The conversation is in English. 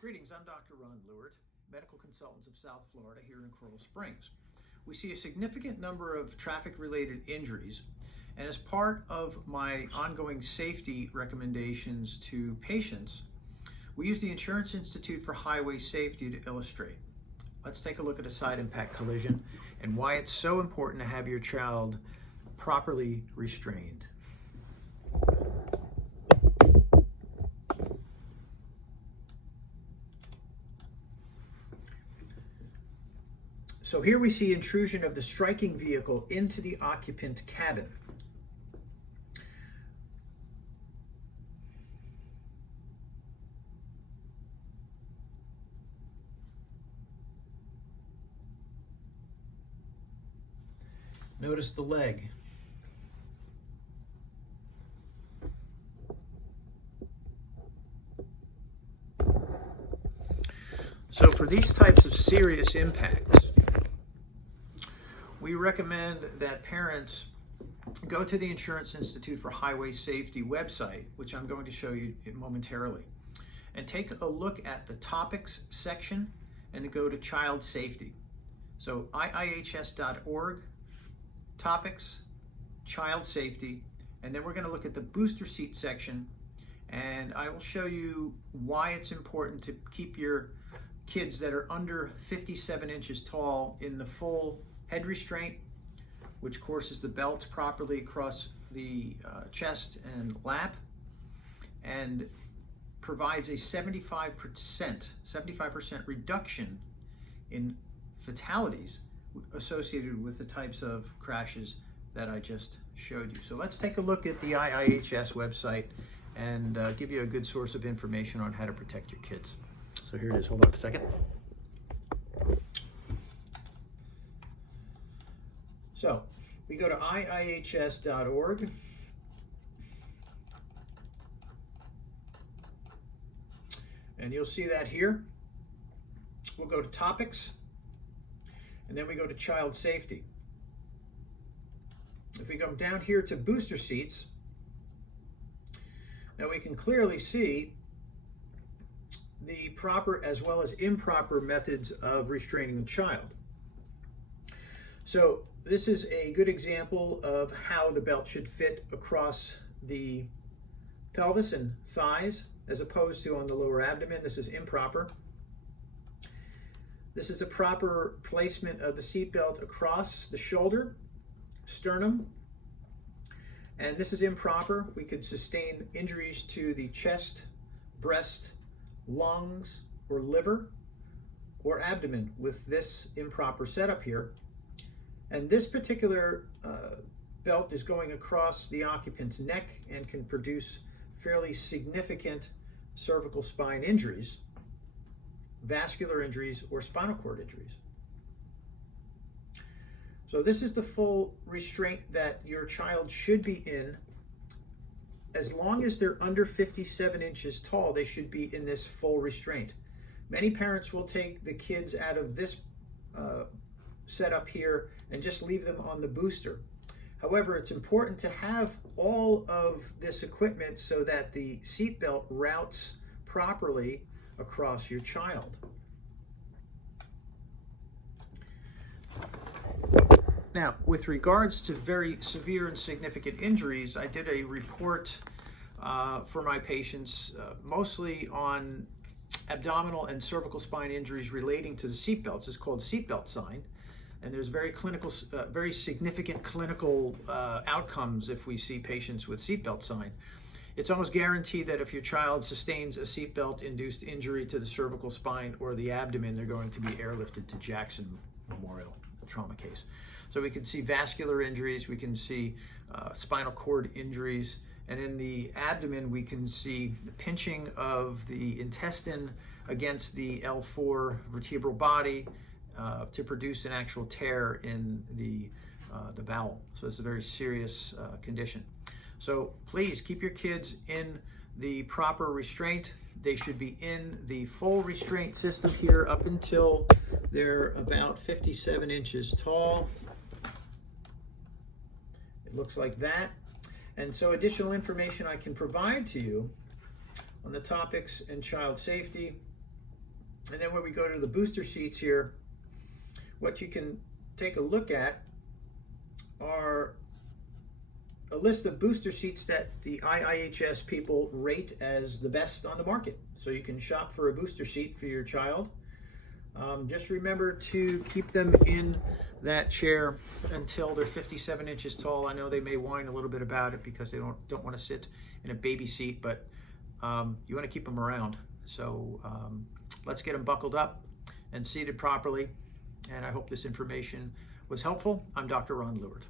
Greetings, I'm Dr. Ron Lewert, Medical Consultants of South Florida here in Coral Springs. We see a significant number of traffic-related injuries, and as part of my ongoing safety recommendations to patients, we use the Insurance Institute for Highway Safety to illustrate. Let's take a look at a side impact collision and why it's so important to have your child properly restrained. So here we see intrusion of the striking vehicle into the occupant cabin. Notice the leg. So for these types of serious impacts, we recommend that parents go to the Insurance Institute for Highway Safety website, which I'm going to show you momentarily, and take a look at the topics section and go to child safety. So IIHS.org, topics, child safety, and then we're going to look at the booster seat section, and I will show you why it's important to keep your kids that are under 57 inches tall in the full head restraint, which courses the belts properly across the chest and lap, and provides a 75% reduction in fatalities associated with the types of crashes that I just showed you. So let's take a look at the IIHS website and give you a good source of information on how to protect your kids. So here it is. Hold on a second. So we go to IIHS.org. And you'll see that here. We'll go to topics, and then we go to child safety. If we come down here to booster seats, now we can clearly see the proper as well as improper methods of restraining the child. So this is a good example of how the belt should fit across the pelvis and thighs as opposed to on the lower abdomen. This is improper. This is a proper placement of the seatbelt across the shoulder, sternum, and this is improper. We could sustain injuries to the chest, breast, lungs, or liver, or abdomen with this improper setup here. And this particular belt is going across the occupant's neck and can produce fairly significant cervical spine injuries, vascular injuries, or spinal cord injuries. So this is the full restraint that your child should be in. As long as they're under 57 inches tall, they should be in this full restraint. Many parents will take the kids out of this setup here and just leave them on the booster. However, it's important to have all of this equipment so that the seatbelt routes properly across your child. Now, with regards to very severe and significant injuries, I did a report for my patients, mostly on abdominal and cervical spine injuries relating to the seatbelts. It's called seatbelt sign, and there's very significant clinical outcomes if we see patients with seatbelt sign. It's almost guaranteed that if your child sustains a seatbelt-induced injury to the cervical spine or the abdomen, they're going to be airlifted to Jackson Memorial, a trauma case. So we can see vascular injuries, we can see spinal cord injuries, and in the abdomen we can see the pinching of the intestine against the L4 vertebral body to produce an actual tear in the bowel. So it's a very serious condition. So please keep your kids in the proper restraint. They should be in the full restraint system here up until they're about 57 inches tall. It looks like that. And so additional information I can provide to you on the topics and child safety And then when we go to the booster seats here, what you can take a look at are a list of booster seats that the IIHS people rate as the best on the market. So you can shop for a booster seat for your child. Just remember to keep them in that chair until they're 57 inches tall. I know they may whine a little bit about it because they don't want to sit in a baby seat, but you want to keep them around. So let's get them buckled up and seated properly. And I hope this information was helpful. I'm Dr. Ron Lewert.